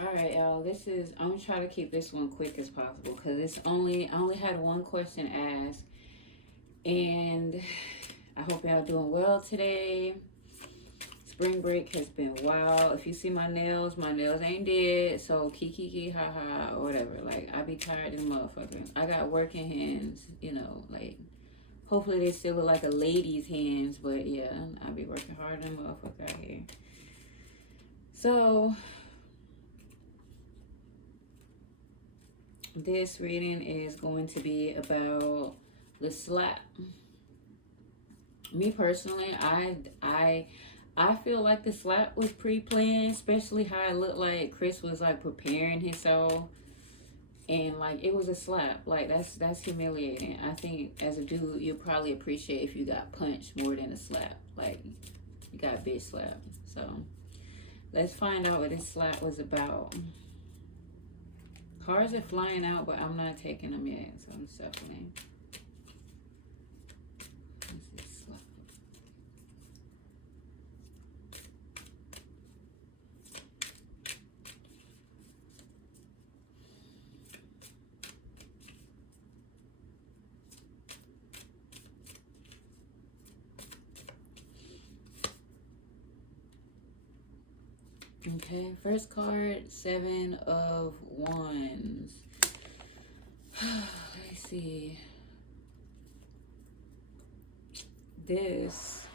All right, y'all. I'm gonna try to keep this one quick as possible because I only had one question asked, and I hope y'all doing well today. Spring break has been wild. If you see my nails ain't dead. So kiki ha ha or whatever. Like I be tired of the motherfucker. I got working hands. Like hopefully they still look like a lady's hands. But yeah, I be working hard than motherfucker out here. So this reading is going to be about the slap. Me personally, I feel like the slap was pre-planned, especially how it looked like Chris was like preparing himself, and like it was a slap. Like that's humiliating. I think as a dude, you'll probably appreciate if you got punched more than a slap. Like you got bitch slap. So let's find out what this slap was about. Cards are flying out, but I'm not taking them yet, so I'm shuffling. Okay, first card, Seven of Wands. Let's see. This.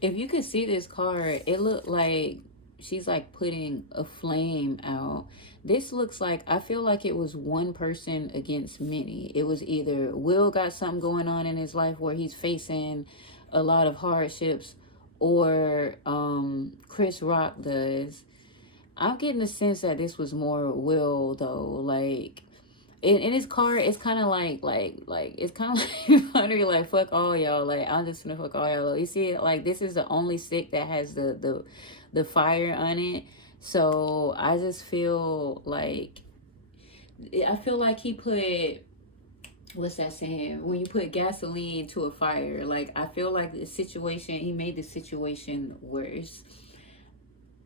If you could see this card, it looked like she's like putting a flame out. This looks like, I feel like it was one person against many. It was either Will got something going on in his life where he's facing a lot of hardships, or Chris Rock does. I'm getting the sense that this was more Will though. Like in his car, it's kind of like it's kind of like funny. Like fuck all y'all. Like I'm just gonna fuck all y'all. You see it? Like this is the only stick that has the fire on it. So I just feel like he put, what's that saying, when you put gasoline to a fire. Like I feel like the situation, he made the situation worse.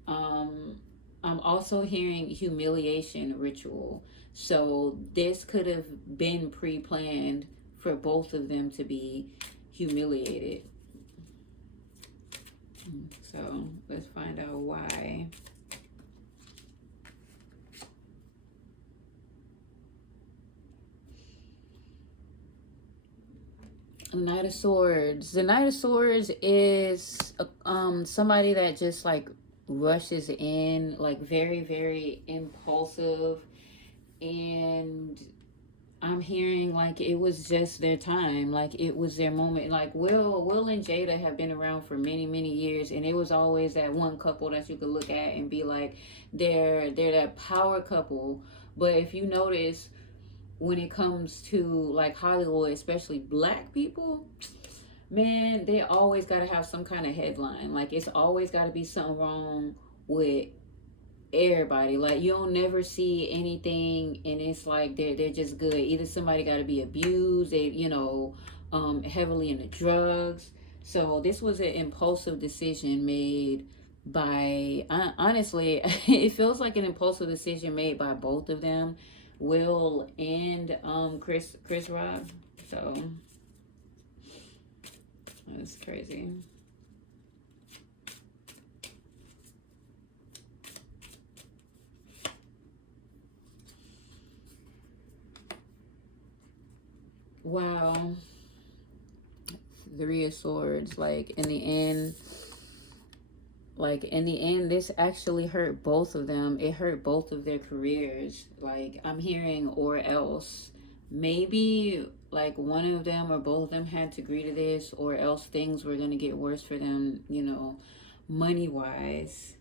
um I'm also hearing humiliation ritual. So this could have been pre-planned for both of them to be humiliated. So let's find out why. Knight of Swords. The Knight of Swords is somebody that just like rushes in, like very, very impulsive. And I'm hearing like it was just their time, like it was their moment. Like Will and Jada have been around for many, many years, and it was always that one couple that you could look at and be like, they're that power couple. But if you notice, when it comes to like Hollywood, especially black people, man, they always got to have some kind of headline. Like it's always got to be something wrong with everybody. Like you don't never see anything and it's like they're just good. Either somebody got to be abused, they heavily into drugs. So this was an impulsive decision made by, honestly, it feels like an impulsive decision made by both of them, Will and Chris Rock. So that's crazy. Wow. Three of Swords. Like in the end, this actually hurt both of them. It hurt both of their careers. Like I'm hearing, or else maybe like one of them or both of them had to agree to this, or else things were gonna get worse for them, money wise.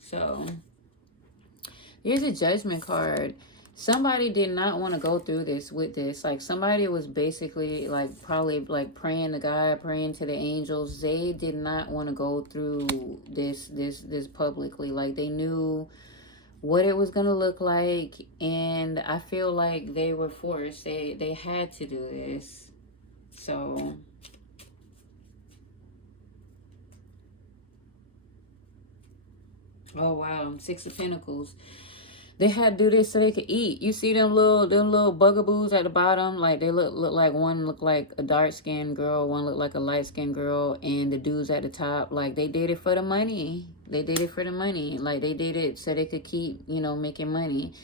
So here's a Judgment card. Somebody did not want to go through this with this. Like somebody was basically like probably like praying to God, praying to the angels. They did not want to go through this publicly. Like they knew what it was gonna look like, and I feel like they were forced. They had to do this. So, oh wow, Six of Pentacles. They had to do this so they could eat. You see them little bugaboos at the bottom, like they look like one look like a dark skinned girl, one look like a light skinned girl, and the dudes at the top, like they did it for the money. They did it for the money. Like they did it so they could keep, making money.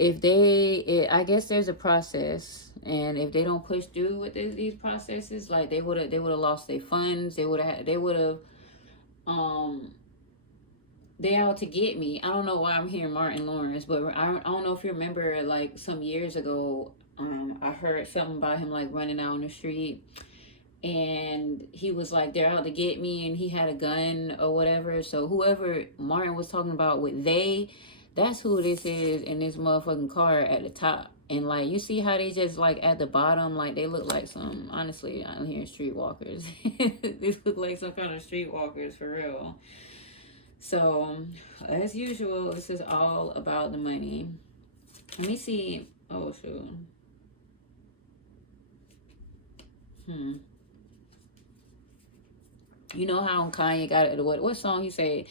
I guess there's a process, and if they don't push through with these processes, like they would have lost their funds. They would have um they out to get me. I don't know why I'm hearing Martin Lawrence, but I don't know if you remember, like some years ago, I heard something about him like running out on the street, and he was like, they're out to get me, and he had a gun or whatever. So whoever Martin was talking about with that's who this is in this motherfucking car at the top. And like, you see how they just like at the bottom, like they look like some, honestly, I'm hearing streetwalkers. These look like some kind of streetwalkers for real. So, as usual, this is all about the money. Let me see. Oh, shoot. You know how Kanye got what song he said,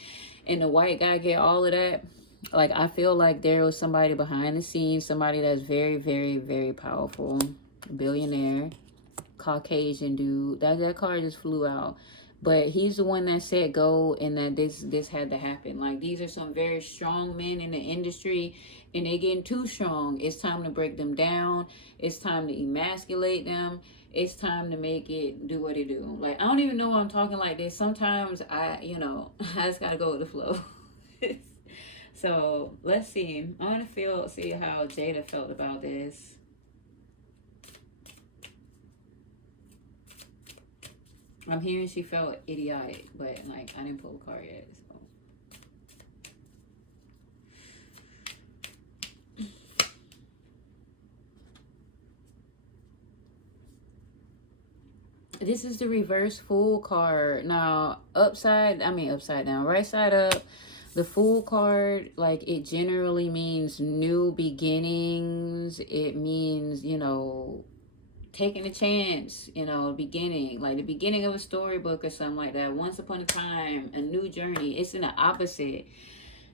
and the white guy get all of that? Like, I feel like there was somebody behind the scenes, somebody that's very, very, very powerful, billionaire, Caucasian dude. That car just flew out. But he's the one that said go, and that this had to happen. Like, these are some very strong men in the industry, and they getting too strong. It's time to break them down. It's time to emasculate them. It's time to make it do what it do. Like, I don't even know why I'm talking like this. Sometimes I just gotta go with the flow. So let's see. I want to see how Jada felt about this. I'm hearing she felt idiotic, but like I didn't pull a card yet. So this is the reverse Fool card. Now upside down, right side up. The Fool card, like, it generally means new beginnings. It means, taking a chance, beginning, like the beginning of a storybook or something like that. Once upon a time, a new journey. It's in the opposite.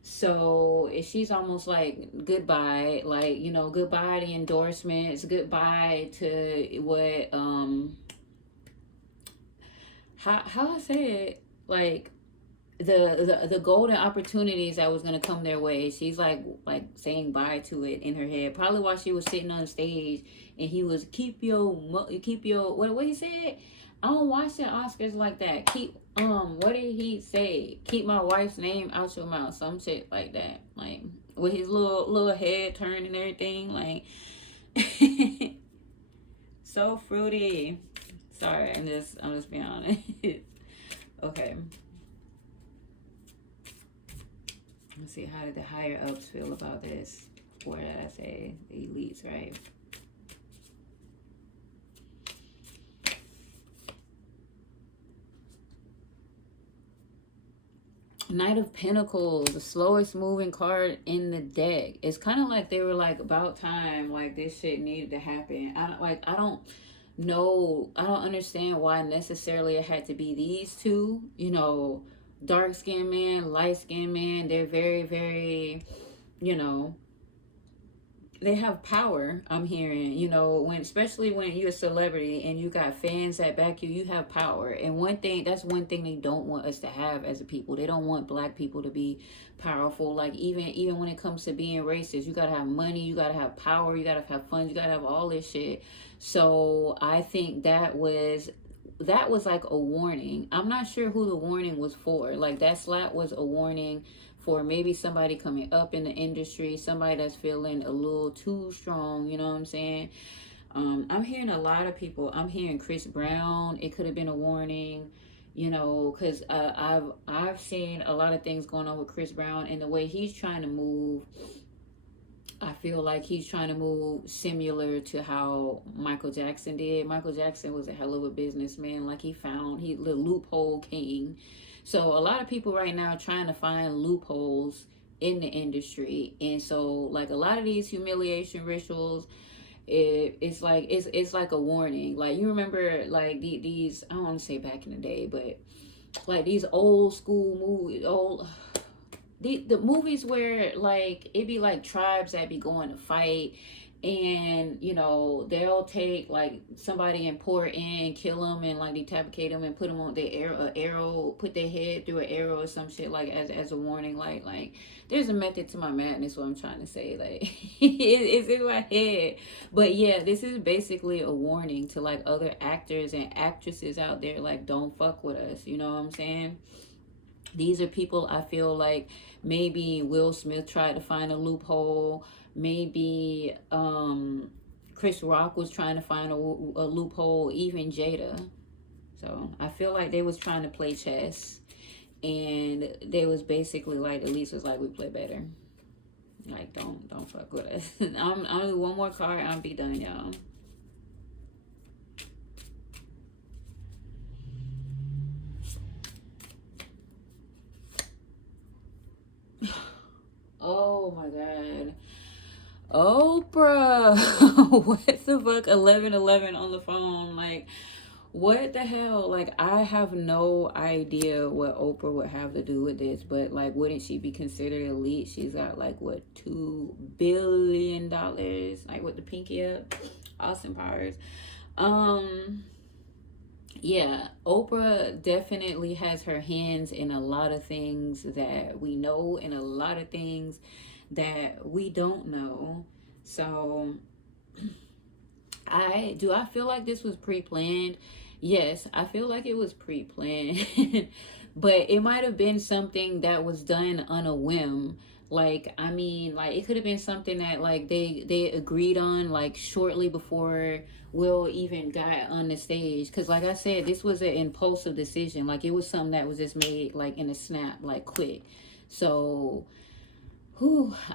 So she's almost like goodbye, like, goodbye to endorsements, goodbye to what, how I say it, like, the golden opportunities that was gonna come their way. She's like saying bye to it in her head. Probably while she was sitting on stage, and he was keep your what he said. I don't watch the Oscars like that. What did he say? Keep my wife's name out your mouth. Some shit like that. Like with his little head turned and everything. Like so fruity. Sorry, I'm just being honest. Okay. Let's see, how did the higher ups feel about this? Or did I say the elites, right? Knight of Pentacles, the slowest moving card in the deck. It's kind of like they were like, about time, like this shit needed to happen. I don't know, I don't understand why necessarily it had to be these two, dark skinned man, light skinned man. They're very, very, they have power. I'm hearing, especially when you're a celebrity and you got fans that back you, you have power. And that's one thing they don't want us to have as a people. They don't want black people to be powerful. Like even when it comes to being racist, you gotta have money, you gotta have power, you gotta have funds, you gotta have all this shit. So I think that was like a warning. I'm not sure who the warning was for. Like, that slap was a warning for maybe somebody coming up in the industry, somebody that's feeling a little too strong, you know what I'm saying? I'm hearing a lot of people. I'm hearing Chris Brown. It could have been a warning, because I've seen a lot of things going on with Chris Brown, and the way he's trying to move, I feel like he's trying to move similar to how Michael Jackson did. Michael Jackson was a hell of a businessman. Like, he the loophole king. So a lot of people right now are trying to find loopholes in the industry. And so, like, a lot of these humiliation rituals, it's like a warning. Like, you remember like these, I don't want to say back in the day, but like these old school movies, the movies where like it be like tribes that be going to fight, and you know they'll take like somebody and pour in and kill them and like decapitate them and put them on their arrow, put their head through an arrow or some shit, like as a warning. Like there's a method to my madness, what I'm trying to say. Like it's in my head. But yeah, this is basically a warning to like other actors and actresses out there, like, don't fuck with us, you know what I'm saying? These are people, I feel like maybe Will Smith tried to find a loophole. Maybe Chris Rock was trying to find a loophole. Even Jada. So I feel like they was trying to play chess, and they was basically like, Elise was like, we play better. Like, don't fuck with us. I'm only one more card. I'll be done, y'all. Oh my god. Oprah. What the fuck? 1111 on the phone. Like, what the hell? Like, I have no idea what Oprah would have to do with this, but like, wouldn't she be considered elite? She's got like, what, $2 billion, like, with the pinky up. Austin Powers. Yeah, Oprah definitely has her hands in a lot of things that we know and a lot of things that we don't know. So I feel like this was pre-planned? Yes, I feel like it was pre-planned. But it might have been something that was done on a whim. Like, I mean, like, it could have been something that like they agreed on like shortly before Will even got on the stage. Because like I said, this was an impulsive decision. Like, it was something that was just made like in a snap, like quick. So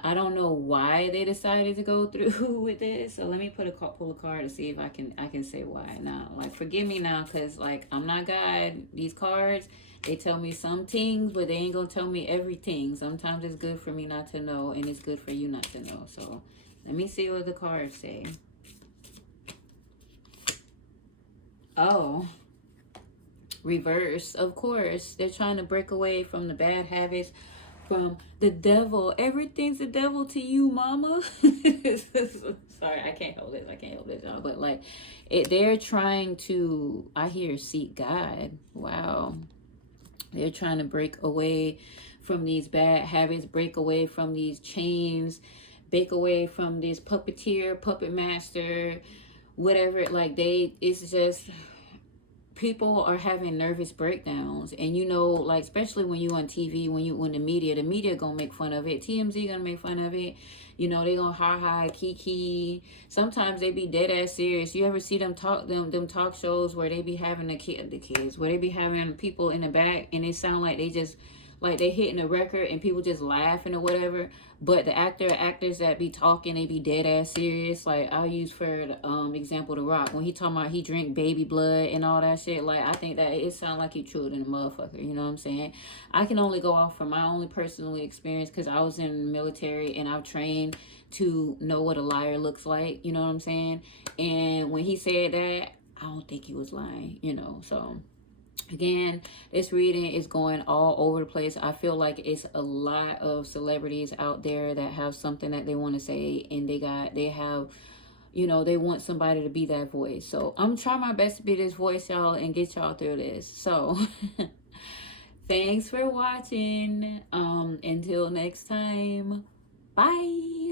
I don't know why they decided to go through with this. So let me pull a card to see if I can say why. Now, like, forgive me now, because like, I'm not God. These cards, they tell me some things, but they ain't gonna tell me everything. Sometimes it's good for me not to know, and it's good for you not to know. So let me see what the cards say. Oh, reverse. Of course, they're trying to break away from the bad habits, from the devil. Everything's the devil to you, mama. Sorry, I can't hold it, y'all. But like, they're trying to, I hear, seek God. Wow. They're trying to break away from these bad habits, break away from these chains, break away from this puppeteer, puppet master, whatever. Like, it's just, people are having nervous breakdowns. And you know, like, especially when you on TV, when the media gonna make fun of it. TMZ gonna make fun of it. You know, they gonna ha kiki. Sometimes they be dead ass serious. You ever see them talk shows where they be having the kids, where they be having people in the back and it sound like they just, like, they hitting a record and people just laughing or whatever. But the actors that be talking, they be dead ass serious. Like, I'll use for the example, The Rock, when he talking about he drink baby blood and all that shit. Like, I think that it sound like he chewed in a motherfucker. You know what I'm saying? I can only go off from my only personal experience, because I was in the military and I've trained to know what a liar looks like. You know what I'm saying? And when he said that, I don't think he was lying. You know, so. Again, this reading is going all over the place. I feel like it's a lot of celebrities out there that have something that they want to say, and they have, you know, they want somebody to be that voice. So I'm trying my best to be this voice, y'all, and get y'all through this. So thanks for watching. Until next time, bye.